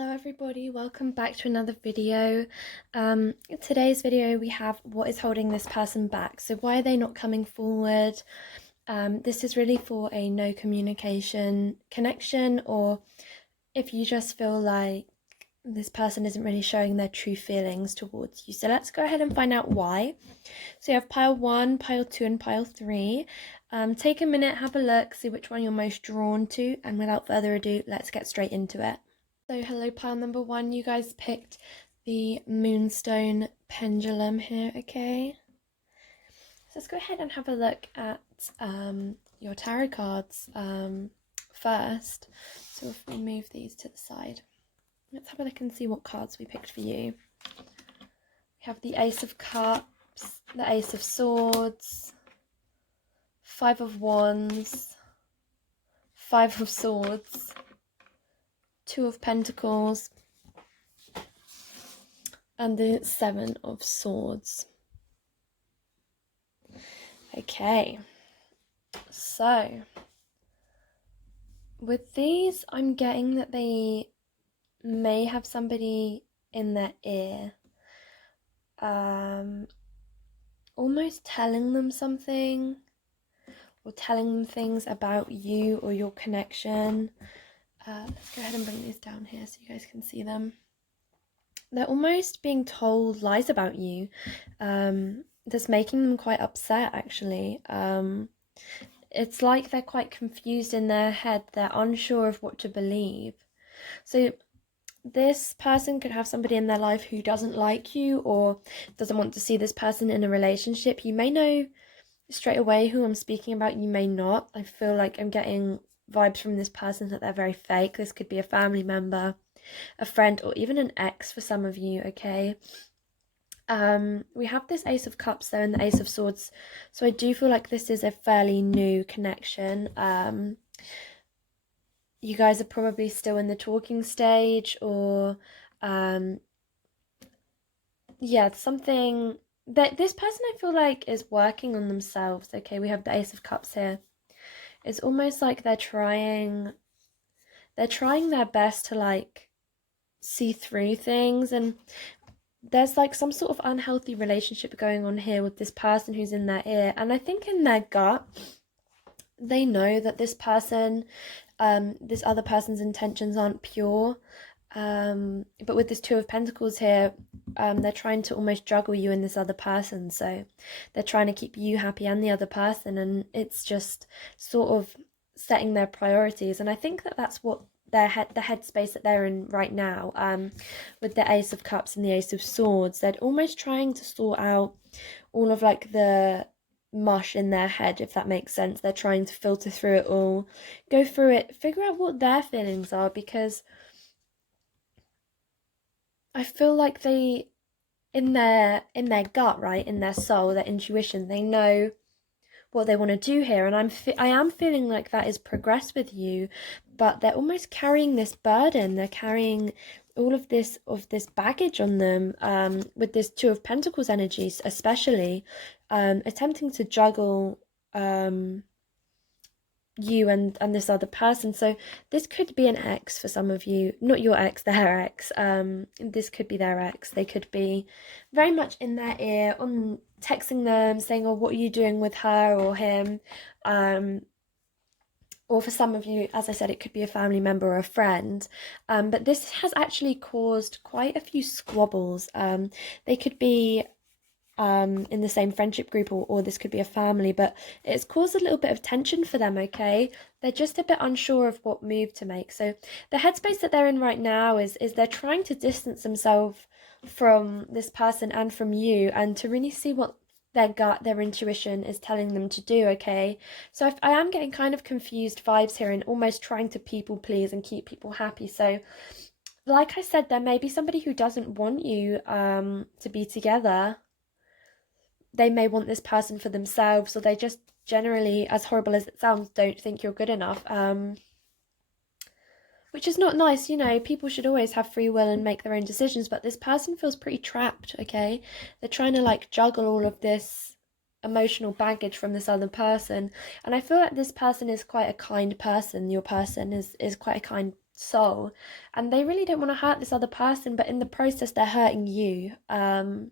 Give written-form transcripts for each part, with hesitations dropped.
Hello everybody, welcome back to another video. In today's video we have what is holding this person back. So why are they not coming forward? This is really for a no communication connection, or if you just feel like this person isn't really showing their true feelings towards you. So let's go ahead and find out why. So you have pile 1, pile 2 and pile 3. Take a minute, have a look, see which one you're most drawn to, and without further ado, let's get straight into it. So hello pile number 1, you guys picked the Moonstone Pendulum here, okay? So let's go ahead and have a look at your tarot cards first. So if we move these to the side, let's have a look and see what cards we picked for you. We have the Ace of Cups, the Ace of Swords, Five of Wands, Five of Swords, Two of Pentacles, and the Seven of Swords. Okay, so with these, I'm getting that they may have somebody in their ear, almost telling them something, or telling them things about you or your connection. Let's go ahead and bring these down here so you guys can see them. They're almost being told lies about you. That's making them quite upset, actually. It's like they're quite confused in their head. They're unsure of what to believe. So this person could have somebody in their life who doesn't like you or doesn't want to see this person in a relationship. You may know straight away who I'm speaking about. You may not. I feel like I'm getting vibes from this person that they're very fake. This could be a family member, a friend, or even an ex for some of you, okay? We have this Ace of Cups though and the Ace of Swords, so I do feel like this is a fairly new connection. You guys are probably still in the talking stage, or yeah, something that this person I feel like is working on themselves, okay? We have the Ace of Cups here. It's almost like they're trying their best to like see through things, and there's like some sort of unhealthy relationship going on here with this person who's in their ear. And I think in their gut they know that this person, this other person's intentions aren't pure, but with this Two of Pentacles here, they're trying to almost juggle you and this other person. So they're trying to keep you happy and the other person, and it's just sort of setting their priorities. And I think that that's what the headspace that they're in right now, with the Ace of Cups and the Ace of Swords. They're almost trying to sort out all of like the mush in their head, if that makes sense. They're trying to filter through it all, go through it, figure out what their feelings are, because I feel like they, in their gut, right, in their soul, their intuition, they know what they want to do here. And I am feeling like that is progress with you, but they're almost carrying this burden. They're carrying all of this baggage on them, with this Two of Pentacles energies, especially attempting to juggle you and this other person. So this could be an ex for some of you, not your ex, their ex. This could be their ex. They could be very much in their ear, on texting them saying, oh, what are you doing with her or him? Or for some of you, as I said, it could be a family member or a friend. But this has actually caused quite a few squabbles. They could be in the same friendship group, or this could be a family, but it's caused a little bit of tension for them, okay? They're just a bit unsure of what move to make. So the headspace that they're in right now is they're trying to distance themselves from this person and from you, and to really see what their gut, their intuition is telling them to do, okay? So if I am getting kind of confused vibes here and almost trying to people please and keep people happy. So like I said, there may be somebody who doesn't want you to be together. They may want this person for themselves, or they just generally, as horrible as it sounds, don't think you're good enough, which is not nice. You know, people should always have free will and make their own decisions, but this person feels pretty trapped, okay? They're trying to like juggle all of this emotional baggage from this other person, and I feel like this person is quite a kind person. Your person is quite a kind soul, and they really don't want to hurt this other person, but in the process they're hurting you. And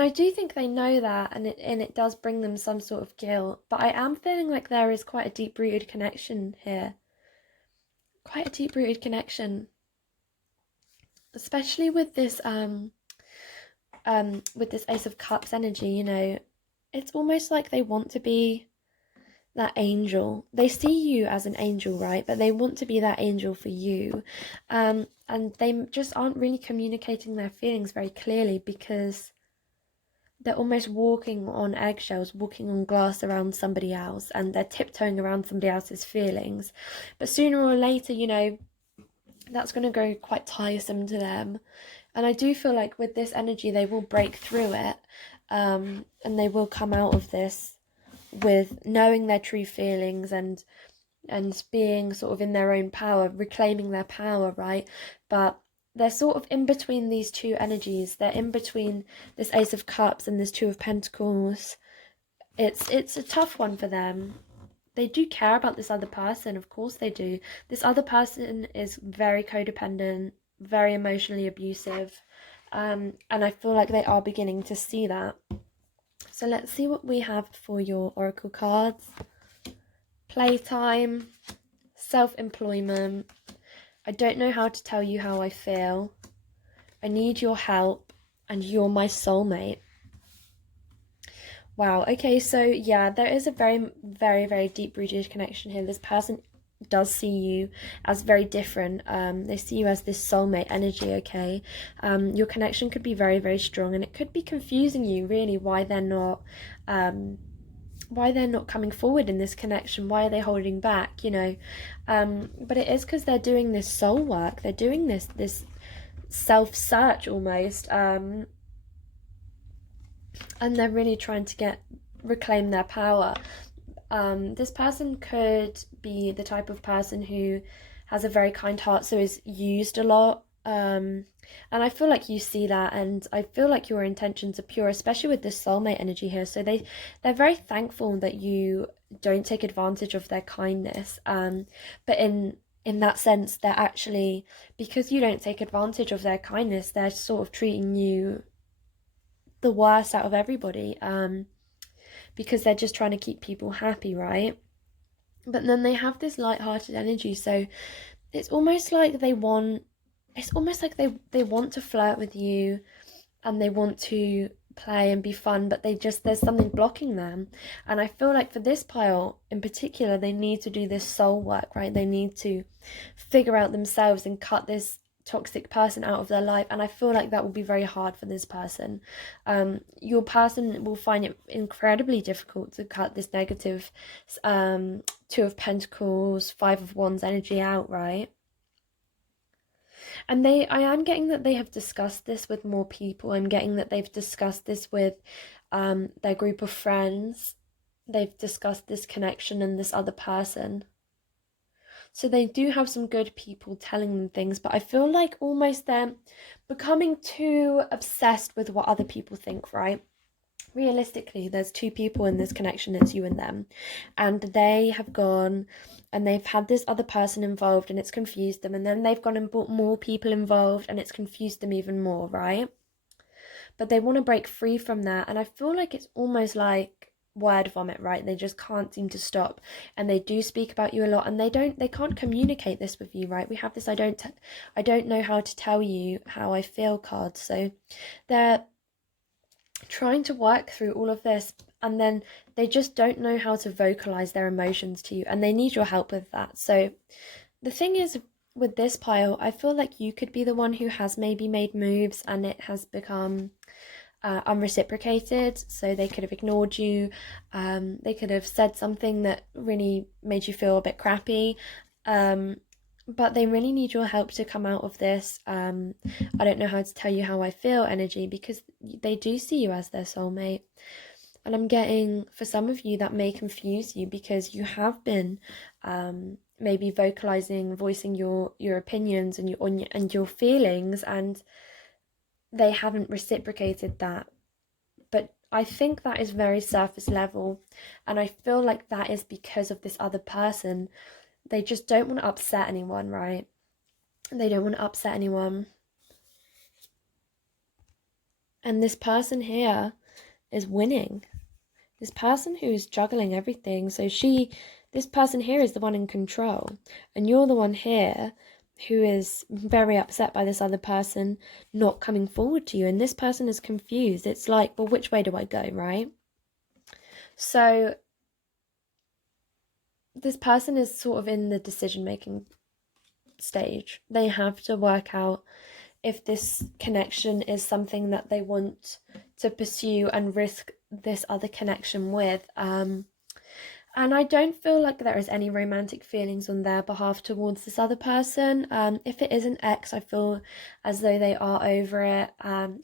I do think they know that, and it does bring them some sort of guilt. But I am feeling like there is quite a deep-rooted connection here. Quite a deep-rooted connection. Especially with this Ace of Cups energy, you know, it's almost like they want to be that angel. They see you as an angel, right? But they want to be that angel for you. And they just aren't really communicating their feelings very clearly, because they're almost walking on eggshells, walking on glass around somebody else, and they're tiptoeing around somebody else's feelings. But sooner or later, you know, that's going to go quite tiresome to them. And I do feel like with this energy, they will break through it, and they will come out of this with knowing their true feelings and being sort of in their own power, reclaiming their power, right? But they're sort of in between these two energies. They're in between this Ace of Cups and this Two of Pentacles. It's a tough one for them. They do care about this other person, of course they do. This other person is very codependent, very emotionally abusive, and I feel like they are beginning to see that. So let's see what we have for your oracle cards. Playtime, self-employment, I don't know how to tell you how I feel, I need your help, and you're my soulmate. Wow, okay, so yeah, there is a very, very, very deep-rooted connection here. This person does see you as very different. They see you as this soulmate energy, okay? Your connection could be very, very strong, and it could be confusing you, really, why they're not coming forward in this connection. Why are they holding back, you know? But it is because they're doing this soul work. They're doing this self-search almost. And they're really trying to reclaim their power. This person could be the type of person who has a very kind heart, so is used a lot. And I feel like you see that, and I feel like your intentions are pure, especially with this soulmate energy here. So they're very thankful that you don't take advantage of their kindness. But in that sense, they're actually, because you don't take advantage of their kindness, they're sort of treating you the worst out of everybody, because they're just trying to keep people happy, right? But then they have this light-hearted energy, so it's almost like they want to flirt with you, and they want to play and be fun, but there's something blocking them. And I feel like for this pile in particular, they need to do this soul work, right? They need to figure out themselves and cut this toxic person out of their life, and I feel like that will be very hard for this person. Your person will find it incredibly difficult to cut this negative Two of Pentacles, Five of Wands energy out, right? And I am getting that they have discussed this with more people. I'm getting that they've discussed this with their group of friends. They've discussed this connection and this other person. So they do have some good people telling them things, but I feel like almost they're becoming too obsessed with what other people think, right? Realistically, there's two people in this connection, it's you and them. And they have gone and they've had this other person involved, and it's confused them. And then they've gone and brought more people involved, and it's confused them even more, right? But they want to break free from that. And I feel like it's almost like word vomit, right? They just can't seem to stop, and they do speak about you a lot, and they can't communicate this with you, right? We have this I don't know how to tell you how I feel card. So they're trying to work through all of this, and then they just don't know how to vocalize their emotions to you, and they need your help with that. So the thing is, with this pile, I feel like you could be the one who has maybe made moves and it has become unreciprocated. So they could have ignored you, they could have said something that really made you feel a bit crappy, but they really need your help to come out of this I don't know how to tell you how I feel energy, because they do see you as their soulmate. And I'm getting, for some of you, that may confuse you, because you have been maybe voicing your opinions and your feelings, and they haven't reciprocated that. But I think that is very surface level, and I feel like that is because of this other person. They just don't want to upset anyone, right? They don't want to upset anyone. And this person here is winning. This person who is juggling everything. So this person here is the one in control. And you're the one here who is very upset by this other person not coming forward to you. And this person is confused. It's like, well, which way do I go, right? So this person is sort of in the decision-making stage. They have to work out if this connection is something that they want to pursue and risk this other connection with. And I don't feel like there is any romantic feelings on their behalf towards this other person. If it is an ex, I feel as though they are over it.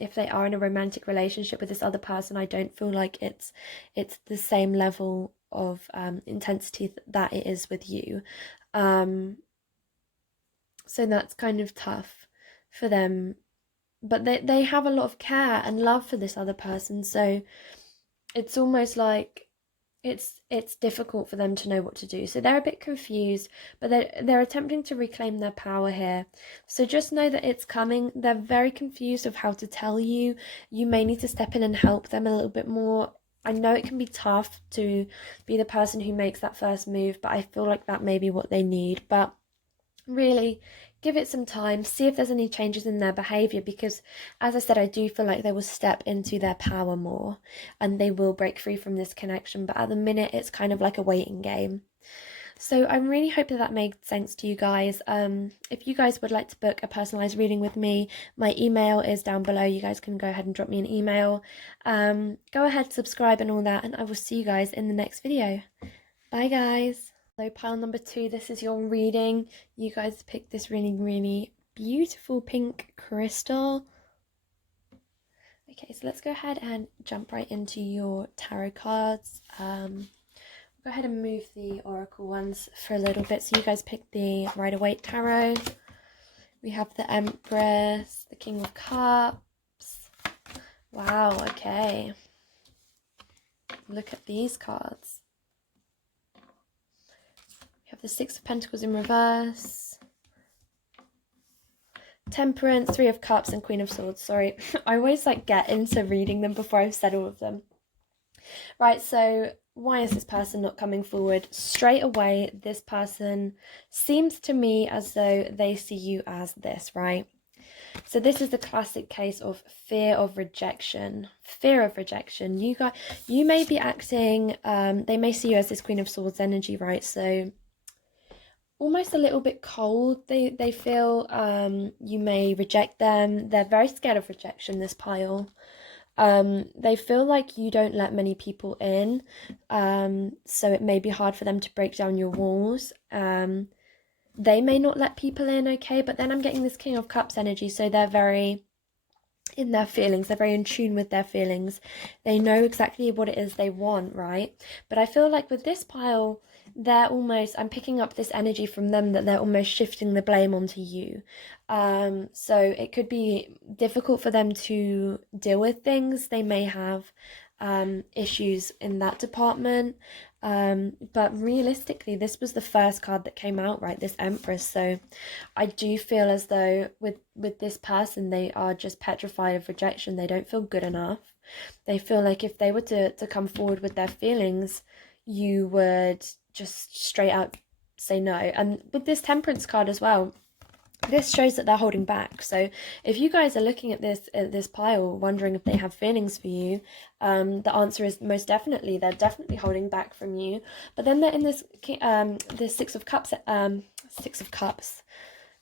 If they are in a romantic relationship with this other person, I don't feel like it's the same level of intensity that it is with you. So that's kind of tough for them. But they have a lot of care and love for this other person. So it's almost like it's difficult for them to know what to do. So they're a bit confused, but they're attempting to reclaim their power here. So just know that it's coming. They're very confused of how to tell you. You may need to step in and help them a little bit more. I know it can be tough to be the person who makes that first move, but I feel like that may be what they need. But really, give it some time, see if there's any changes in their behaviour, because as I said, I do feel like they will step into their power more and they will break free from this connection. But at the minute, it's kind of like a waiting game. So I really hope that made sense to you guys. If you guys would like to book a personalised reading with me, my email is down below. You guys can go ahead and drop me an email. Go ahead, subscribe and all that, and I will see you guys in the next video. Bye guys. So pile number 2, this is your reading. You guys picked this really, really beautiful pink crystal. Okay, so let's go ahead and jump right into your tarot cards. Go ahead and move the oracle ones for a little bit. So you guys picked the Rider-Waite tarot. We have the Empress, the King of Cups. Wow, okay. Look at these cards. We have the Six of Pentacles in reverse, Temperance, Three of Cups, and Queen of Swords. Sorry, I always get into reading them before I've said all of them. Right, so why is this person not coming forward? Straight away, this person seems to me as though they see you as this, right? So this is the classic case of fear of rejection. Fear of rejection. You may be acting, they may see you as this Queen of Swords energy, right? So almost a little bit cold. They feel you may reject them. They're very scared of rejection, this pile. They feel like you don't let many people in, so it may be hard for them to break down your walls. They may not let people in, okay, but then I'm getting this King of Cups energy, so they're very in their feelings. They're very in tune with their feelings. They know exactly what it is they want, right? But I feel like with this pile, they're almost, I'm picking up this energy from them that they're almost shifting the blame onto you. So it could be difficult for them to deal with things. They may have issues in that department. But realistically, this was the first card that came out, right? This Empress. So I do feel as though with this person, they are just petrified of rejection. They don't feel good enough. They feel like if they were to come forward with their feelings, you would just straight out say no. And with this Temperance card as well, this shows that they're holding back. So if you guys are looking at this pile, wondering if they have feelings for you, the answer is most definitely. They're definitely holding back from you. But then they're in this Six of Cups,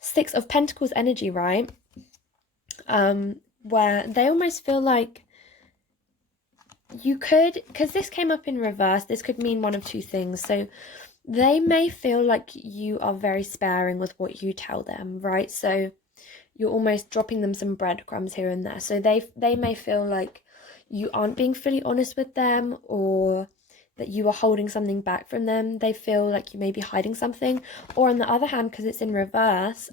Six of Pentacles energy, right? Where they almost feel like you could, because this came up in reverse, this could mean one of two things. So they may feel like you are very sparing with what you tell them, right? So you're almost dropping them some breadcrumbs here and there. So they may feel like you aren't being fully honest with them, or that you are holding something back from them. They feel like you may be hiding something. Or on the other hand, because it's in reverse,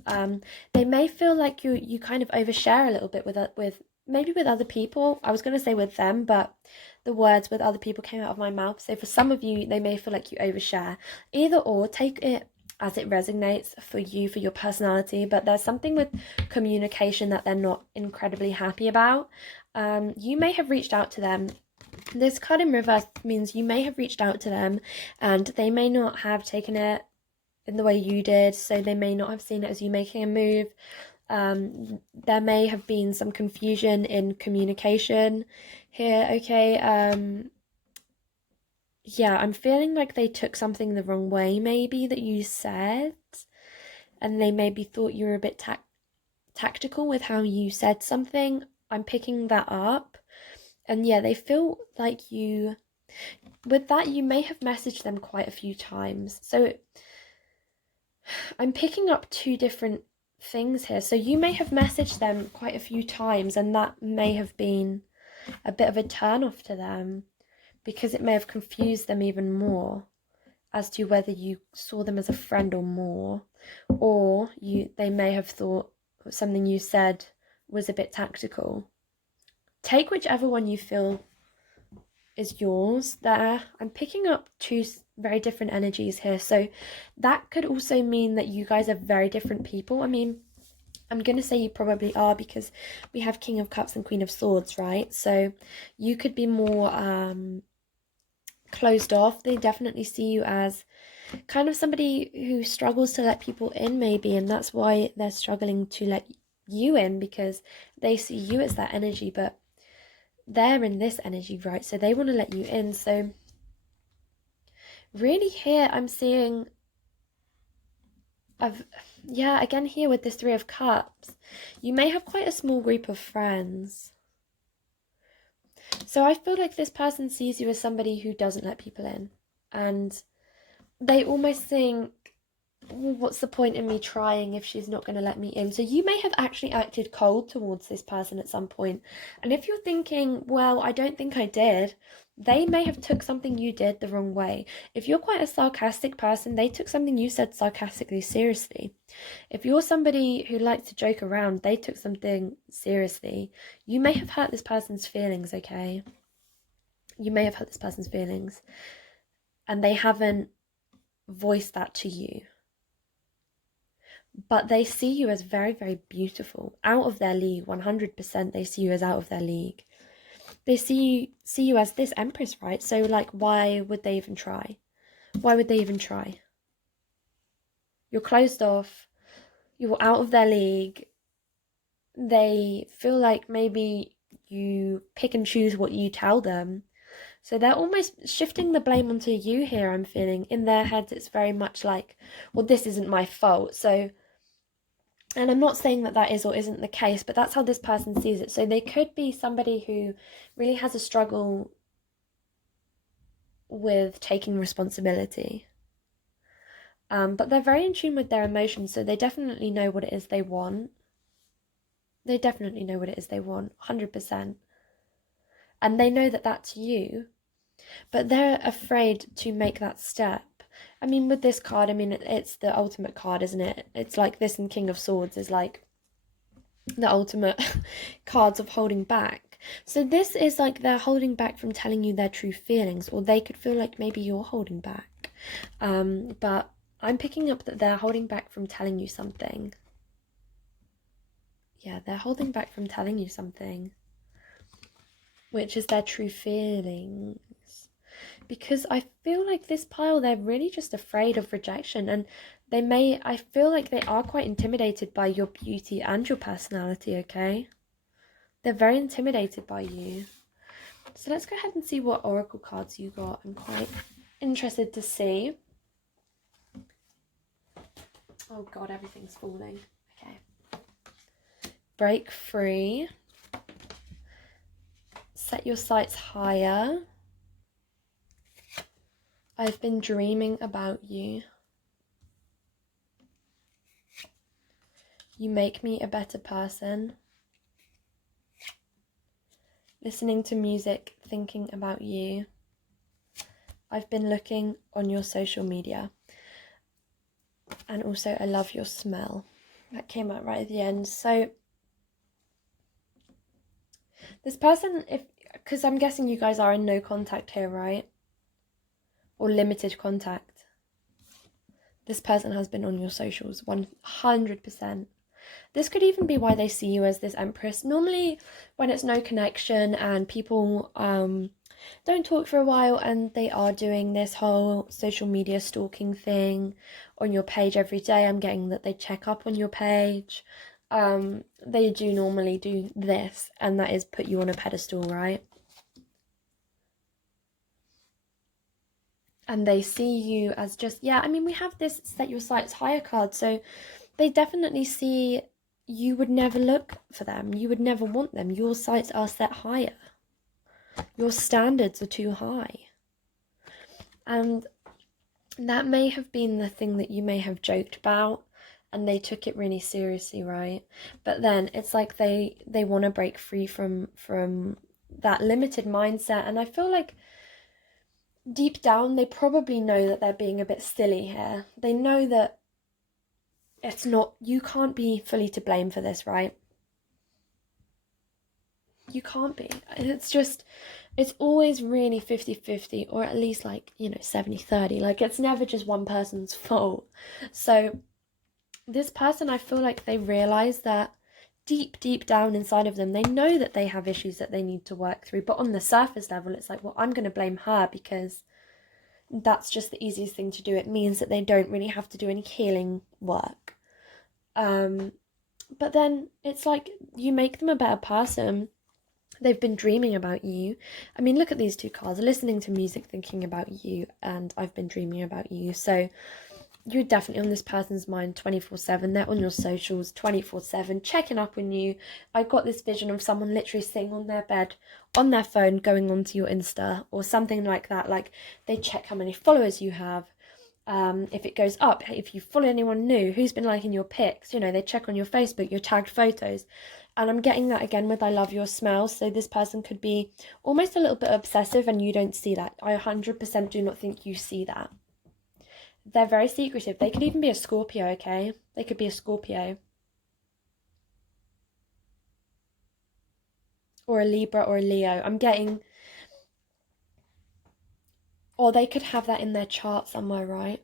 they may feel like you kind of overshare a little bit with maybe with other people. I was going to say with them, but the words with other people came out of my mouth. So for some of you, they may feel like you overshare. Either or, take it as it resonates for you, for your personality, but there's something with communication that they're not incredibly happy about. You may have reached out to them. This card in reverse means you may have reached out to them and they may not have taken it in the way you did, so they may not have seen it as you making a move. There may have been some confusion in communication here, okay? Yeah, I'm feeling like they took something the wrong way, maybe, that you said, and they maybe thought you were a bit tactical with how you said something. I'm picking that up. And yeah, they feel like you, with that, you may have messaged them quite a few times. So I'm picking up two different things here. So you may have messaged them quite a few times, and that may have been a bit of a turn off to them, because it may have confused them even more as to whether you saw them as a friend or more, or they may have thought something you said was a bit tactical. Take whichever one you feel is yours there. I'm picking up two very different energies here, so that could also mean that you guys are very different people. I mean, I'm going to say you probably are, because we have King of Cups and Queen of Swords, right? So you could be more closed off. They definitely see you as kind of somebody who struggles to let people in, maybe, and that's why they're struggling to let you in, because they see you as that energy, but they're in this energy, right? So they want to let you in. So really here I'm seeing again here with this Three of Cups, you may have quite a small group of friends. So I feel like this person sees you as somebody who doesn't let people in, and they almost think, well, what's the point in me trying if she's not going to let me in? So you may have actually acted cold towards this person at some point. And if you're thinking, well, I don't think I did, they may have took something you did the wrong way. If you're quite a sarcastic person, they took something you said sarcastically seriously. If you're somebody who likes to joke around, they took something seriously. You may have hurt this person's feelings, okay? You may have hurt this person's feelings, and they haven't voiced that to you. But they see you as very, very beautiful, out of their league. 100% they see you as out of their league. They see you as this Empress, right? So like, why would they even try? Why would they even try? You're closed off, you're out of their league. They feel like maybe you pick and choose what you tell them. So they're almost shifting the blame onto you here, I'm feeling. In their heads, it's very much like, well, this isn't my fault. So, and I'm not saying that that is or isn't the case, but that's how this person sees it. So they could be somebody who really has a struggle with taking responsibility. But they're very in tune with their emotions, so they definitely know what it is they want. They definitely know what it is they want, 100%. And they know that that's you, but they're afraid to make that step. I mean, with this card, I mean, it's the ultimate card, isn't it? It's like this, and King of Swords is like the ultimate cards of holding back. So this is like they're holding back from telling you their true feelings, or they could feel like maybe you're holding back. But I'm picking up that they're holding back from telling you something. Yeah, they're holding back from telling you something, which is their true feelings. Because I feel like this pile, they're really just afraid of rejection, and I feel like they are quite intimidated by your beauty and your personality, okay? They're very intimidated by you. So let's go ahead and see what oracle cards you got. I'm quite interested to see. Oh God, everything's falling. Okay. Break free. Set your sights higher. I've been dreaming about you. You make me a better person. Listening to music, thinking about you. I've been looking on your social media. And also, I love your smell. That came out right at the end. So, this person, because I'm guessing you guys are in no contact here, right? Or limited contact. this person has been on your socials 100%. This could even be why they see you as this empress. Normally, when it's no connection and people don't talk for a while and they are doing this whole social media stalking thing on your page every day, I'm getting that they check up on your page. They do normally do this, and that is put you on a pedestal, right? And they see you as just, yeah, I mean, we have this set your sights higher card, so they definitely see you would never look for them. You would never want them. Your sights are set higher. Your standards are too high. And that may have been the thing that you may have joked about, and they took it really seriously, right? But then it's like they want to break free from that limited mindset. And I feel like deep down they probably know that they're being a bit silly here. They know that it's not, you can't be fully to blame for this, right? You can't be. It's just, it's always really 50-50, or at least like, 70-30. Like, it's never just one person's fault. So this person, I feel like they realize that deep down inside of them, they know that they have issues that they need to work through. But on the surface level, it's like, well, I'm going to blame her because that's just the easiest thing to do. It means that they don't really have to do any healing work. But then it's like you make them a better person. They've been dreaming about you. I mean, look at these two cards. Listening to music, thinking about you, and I've been dreaming about you. So you're definitely on this person's mind 24/7. They're on your socials 24/7, checking up on you. I got this vision of someone literally sitting on their bed, on their phone, going onto your Insta or something like that. Like, they check how many followers you have. If it goes up, if you follow anyone new, who's been liking your pics, they check on your Facebook, your tagged photos. And I'm getting that again with I love your smell. So this person could be almost a little bit obsessive and you don't see that. I 100% do not think you see that. They're very secretive. They could even be a Scorpio, okay? They could be a Scorpio. Or a Libra or a Leo. I'm getting... Or they could have that in their chart somewhere, right?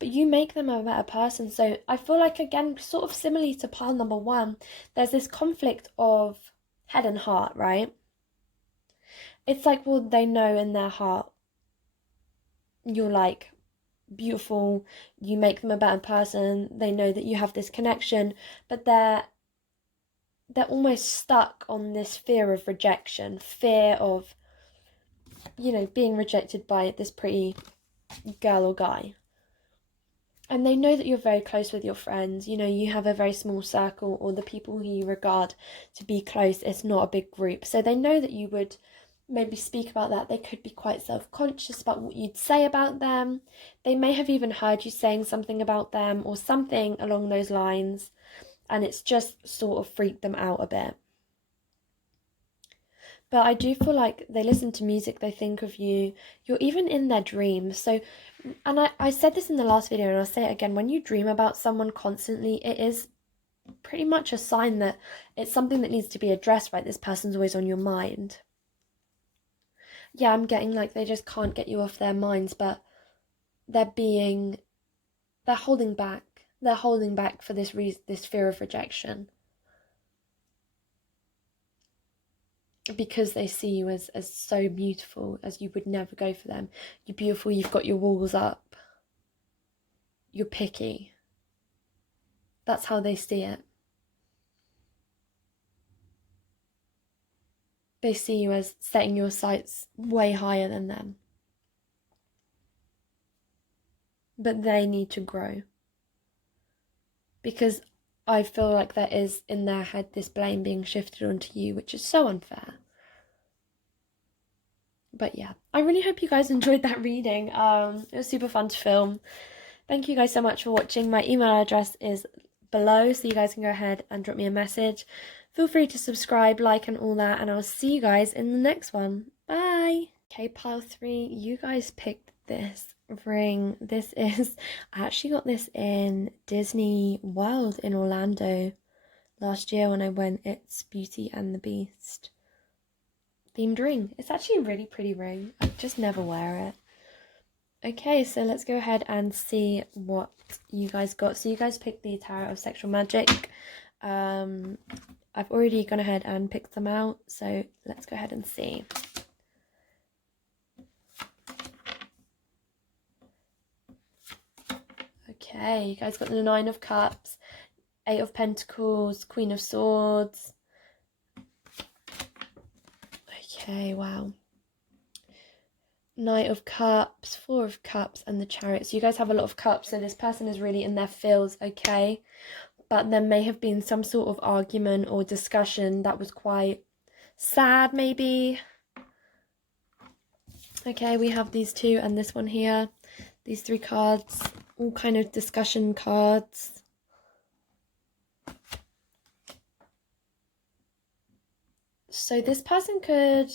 But you make them a better person. So I feel like, again, sort of similarly to pile number one, there's this conflict of head and heart, right? It's like, well, they know in their heart you're like beautiful, you make them a better person, they know that you have this connection, but they're almost stuck on this fear of rejection, fear of, being rejected by this pretty girl or guy. And they know that you're very close with your friends. You have a very small circle, or the people who you regard to be close, it's not a big group. So they know that you would maybe speak about that. They could be quite self-conscious about what you'd say about them. They may have even heard you saying something about them or something along those lines, and it's just sort of freaked them out a bit. But I do feel like they listen to music, they think of you, you're even in their dreams. So, and I said this in the last video and I'll say it again, when you dream about someone constantly, it is pretty much a sign that it's something that needs to be addressed, right? This person's always on your mind. Yeah, I'm getting like they just can't get you off their minds, but they're holding back. They're holding back for this fear of rejection. Because they see you as so beautiful, as you would never go for them. You're beautiful, you've got your walls up. You're picky. That's how they see it. They see you as setting your sights way higher than them. But they need to grow. Because I feel like there is in their head this blame being shifted onto you, which is so unfair. But yeah, I really hope you guys enjoyed that reading. It was super fun to film. Thank you guys so much for watching. My email address is below, so you guys can go ahead and drop me a message. Feel free to subscribe, like, and all that, and I'll see you guys in the next one. Bye! Okay, pile 3, you guys picked this ring. This is, I actually got this in Disney World in Orlando last year when I went. It's Beauty and the Beast. themed ring. It's actually a really pretty ring. I just never wear it. Okay, so let's go ahead and see what you guys got. So you guys picked the Tarot of Sexual Magic. I've already gone ahead and picked them out, so let's go ahead and see. Okay, you guys got the Nine of Cups, Eight of Pentacles, Queen of Swords. Okay, wow. Knight of Cups, Four of Cups, and the Chariot. So you guys have a lot of cups, so this person is really in their feels, okay? But there may have been some sort of argument or discussion that was quite sad, maybe. Okay, we have these two and this one here. These three cards, all kind of discussion cards. So this person could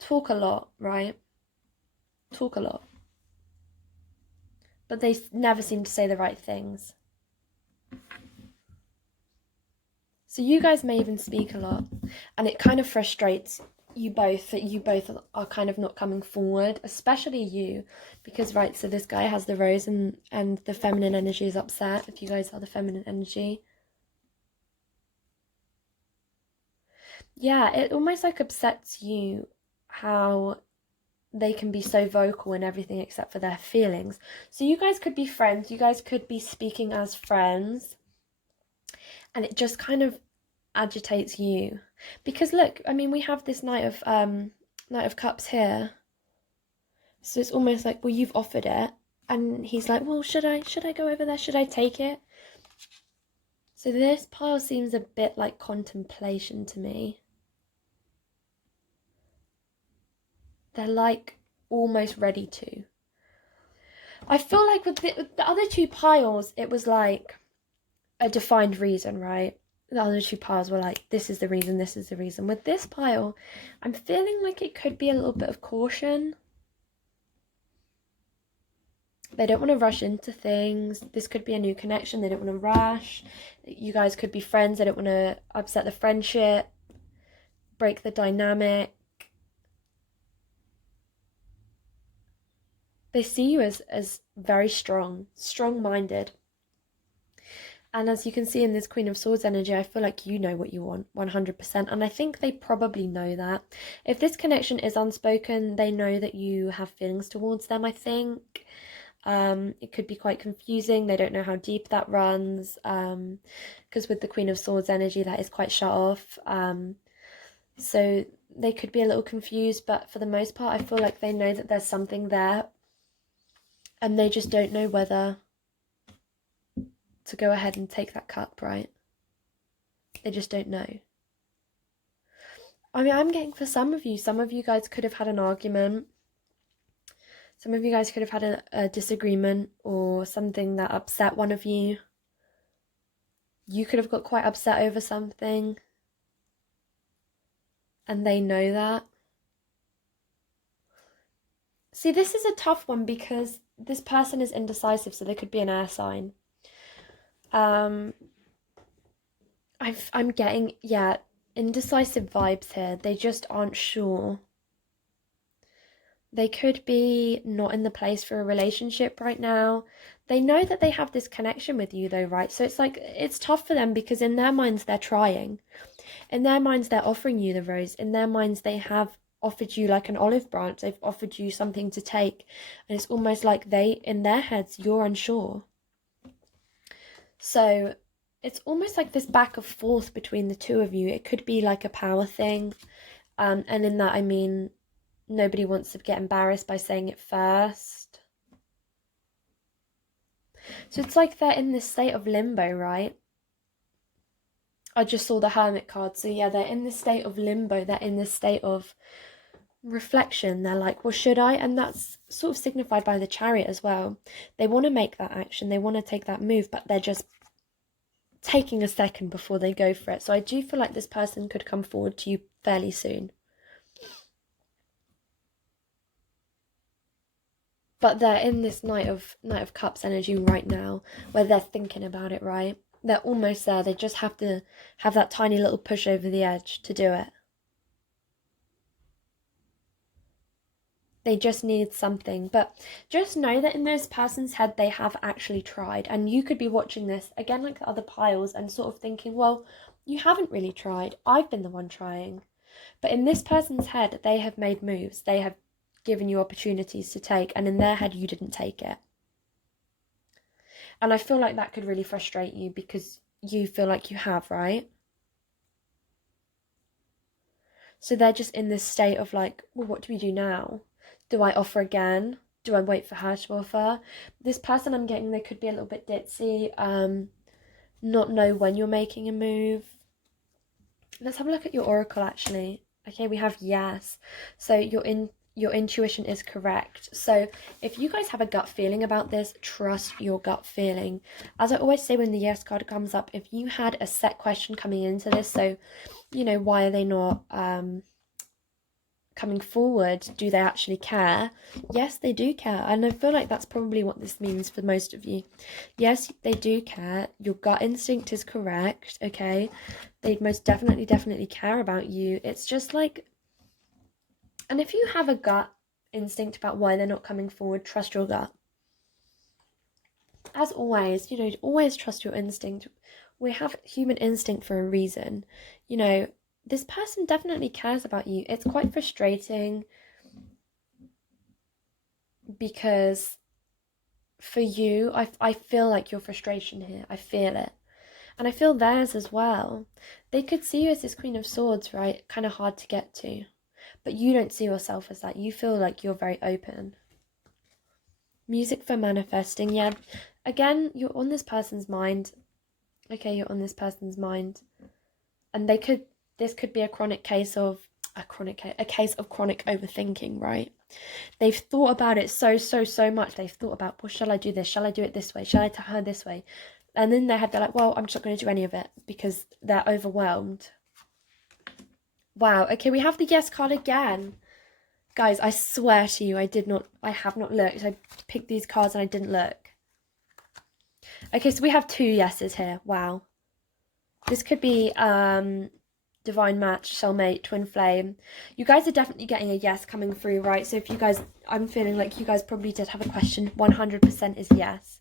talk a lot, right? Talk a lot. But they never seem to say the right things. So you guys may even speak a lot. And it kind of frustrates you both that you both are kind of not coming forward, especially you. Because, right, so this guy has the rose and the feminine energy is upset, if you guys are the feminine energy. Yeah, it almost like upsets you how they can be so vocal in everything except for their feelings. So you guys could be friends, you guys could be speaking as friends, and it just kind of agitates you. Because look, I mean, we have this Knight of Cups here. So it's almost like, well, you've offered it, and he's like, well, should I go over there? Should I take it? So this pile seems a bit like contemplation to me. They're like almost ready to. I feel like with the other two piles, it was like a defined reason, right? The other two piles were like, this is the reason, this is the reason. With this pile, I'm feeling like it could be a little bit of caution. They don't want to rush into things. This could be a new connection. They don't want to rush. You guys could be friends. They don't want to upset the friendship, break the dynamic. They see you as very strong-minded. And as you can see in this Queen of Swords energy, I feel like you know what you want 100%. And I think they probably know that. If this connection is unspoken, they know that you have feelings towards them, I think. It could be quite confusing. They don't know how deep that runs. Because with the Queen of Swords energy, that is quite shut off. So they could be a little confused. But for the most part, I feel like they know that there's something there. And they just don't know whether to go ahead and take that cup, right? They just don't know. I mean, I'm getting for some of you guys could have had an argument. Some of you guys could have had a disagreement or something that upset one of you. You could have got quite upset over something. And they know that. See, this is a tough one because this person is indecisive, so they could be an air sign. I'm getting, yeah, indecisive vibes here. They just aren't sure. They could be not in the place for a relationship right now. They know that they have this connection with you though, right? So it's like, it's tough for them because in their minds they're trying. In their minds they're offering you the rose. In their minds they have offered you like an olive branch. They've offered you something to take. And it's almost like in their heads, you're unsure. So it's almost like this back and forth between the two of you. It could be like a power thing. And in that, I mean, nobody wants to get embarrassed by saying it first. So it's like they're in this state of limbo, right? I just saw the Hermit card. So yeah, they're in this state of limbo. They're in this state of reflection. They're like, well, should I? And that's sort of signified by the Chariot as well. They want to make that action. They want to take that move, but they're just taking a second before they go for it. So I do feel like this person could come forward to you fairly soon. But they're in this Knight of Cups energy right now where they're thinking about it, right? They're almost there. They just have to have that tiny little push over the edge to do it. They just need something. But just know that in this person's head, they have actually tried. And you could be watching this, again, like the other piles, and sort of thinking, well, you haven't really tried. I've been the one trying. But in this person's head, they have made moves. They have given you opportunities to take. And in their head, you didn't take it. And I feel like that could really frustrate you because you feel like you have, right? So they're just in this state of like, well, what do we do now? Do I offer again? Do I wait for her to offer? This person I'm getting, they could be a little bit ditzy, not know when you're making a move. Let's have a look at your oracle actually. Okay, we have yes. So your intuition is correct. So if you guys have a gut feeling about this, trust your gut feeling. As I always say when the yes card comes up, if you had a set question coming into this, so, you know, why are they not coming forward? Do they actually care? Yes, they do care. And I feel like that's probably what this means for most of you. Yes, they do care. Your gut instinct is correct, okay? They most definitely care about you. It's just like, and if you have a gut instinct about why they're not coming forward, trust your gut. As always, you know, always trust your instinct. We have human instinct for a reason. You know, this person definitely cares about you. It's quite frustrating because for you, I feel like your frustration here. I feel it. And I feel theirs as well. They could see you as this Queen of Swords, right? Kind of hard to get to. But you don't see yourself as that. You feel like you're very open. Music for manifesting. Yeah. Again, you're on this person's mind. Okay, you're on this person's mind. And this could be a case of chronic overthinking, right? They've thought about it so much. They've thought about, well, shall I do this? Shall I do it this way? Shall I tell her this way? And then they're like, well, I'm just not going to do any of it because they're overwhelmed. Wow. Okay, we have the yes card again. Guys, I swear to you, I have not looked. I picked these cards and I didn't look. Okay, so we have 2 yeses here. Wow. This could be divine match, soulmate, twin flame. You guys are definitely getting a yes coming through, right? So if you guys, I'm feeling like you guys probably did have a question. 100% is yes.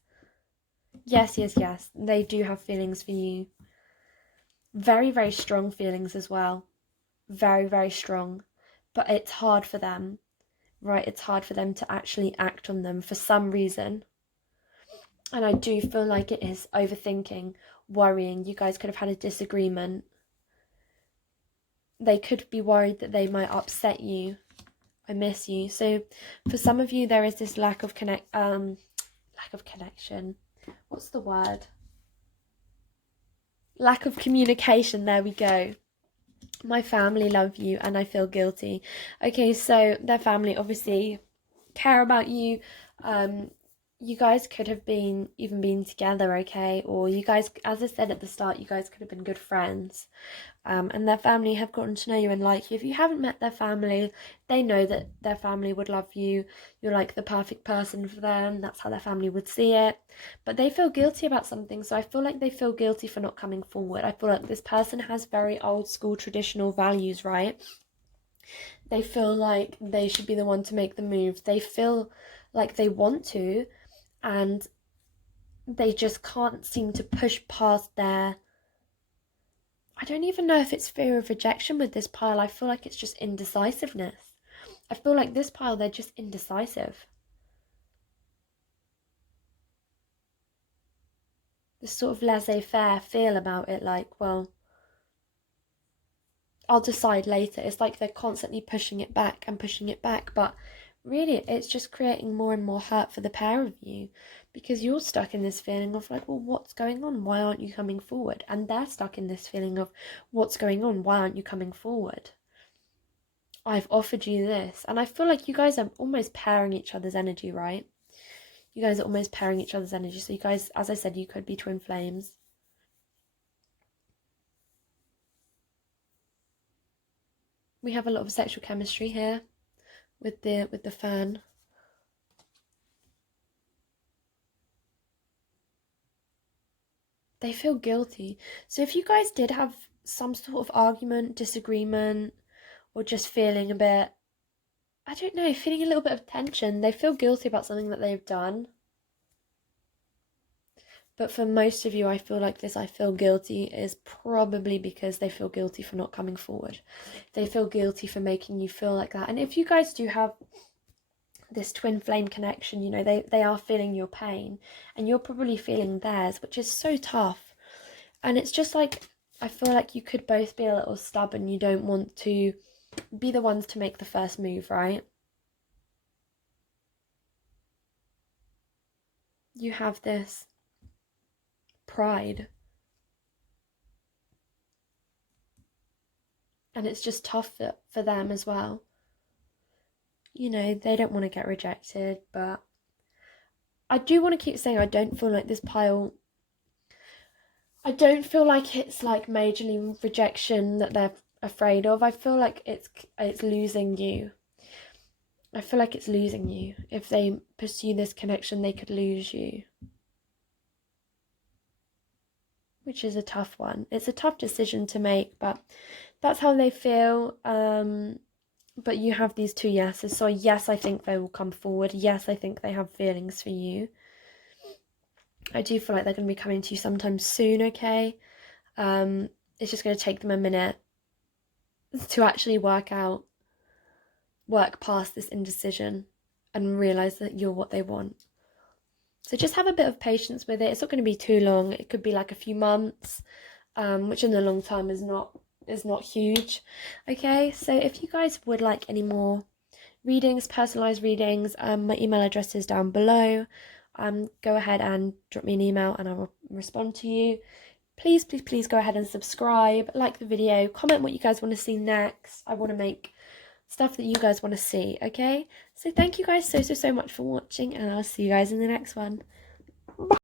Yes. They do have feelings for you. Very strong feelings as well. Very strong. But it's hard for them, right? It's hard for them to actually act on them for some reason. And I do feel like it is overthinking, worrying. You guys could have had a disagreement. They could be worried that they might upset you. I miss you. So for some of you, there is this lack of connection. What's the word? Lack of communication. There we go. My family love you and I feel guilty. Okay, so their family obviously care about you. You guys could have been together, okay? Or you guys, as I said at the start, you guys could have been good friends. And their family have gotten to know you and like you. If you haven't met their family, they know that their family would love you. You're like the perfect person for them. That's how their family would see it. But they feel guilty about something. So I feel like they feel guilty for not coming forward. I feel like this person has very old school traditional values, right? They feel like they should be the one to make the move. They feel like they want to, and they just can't seem to push past their, I don't even know if it's fear of rejection with this pile. I feel like it's just indecisiveness. I feel like this pile, they're just indecisive. This sort of laissez-faire feel about it, like, well, I'll decide later. It's like they're constantly pushing it back, but really it's just creating more and more hurt for the pair of you, because you're stuck in this feeling of like, well, what's going on? Why aren't you coming forward? And they're stuck in this feeling of what's going on? Why aren't you coming forward? I've offered you this. And I feel like you guys are almost pairing each other's energy, right? You guys are almost pairing each other's energy. So you guys, as I said, you could be twin flames. We have a lot of sexual chemistry here with the fan. They feel guilty. So if you guys did have some sort of argument, disagreement, or just feeling a bit I don't know, feeling a little bit of tension. They feel guilty about something that they've done. But for most of you, I feel like this I feel guilty is probably because they feel guilty for not coming forward. They feel guilty for making you feel like that. And if you guys do have this twin flame connection, you know, they are feeling your pain and you're probably feeling theirs, which is so tough. And it's just like, I feel like you could both be a little stubborn. You don't want to be the ones to make the first move, right? You have this pride. And it's just tough for them as well. You know, they don't want to get rejected, but I do want to keep saying I don't feel like this pile, I don't feel like it's like majorly rejection that they're afraid of. I feel like it's losing you. I feel like it's losing you. If they pursue this connection, they could lose you. Which is a tough one. It's a tough decision to make, but that's how they feel. But you have these two yeses. So yes, I think they will come forward. Yes, I think they have feelings for you. I do feel like they're going to be coming to you sometime soon, okay? It's just going to take them a minute to actually work past this indecision and realise that you're what they want. So just have a bit of patience with it. It's not going to be too long. It could be like a few months, which in the long term is not huge. Okay, so if you guys would like any more readings, personalised readings, my email address is down below. Go ahead and drop me an email and I will respond to you. Please, please, please go ahead and subscribe, like the video, comment what you guys want to see next. I want to make stuff that you guys want to see, okay? So thank you guys so much for watching and I'll see you guys in the next one.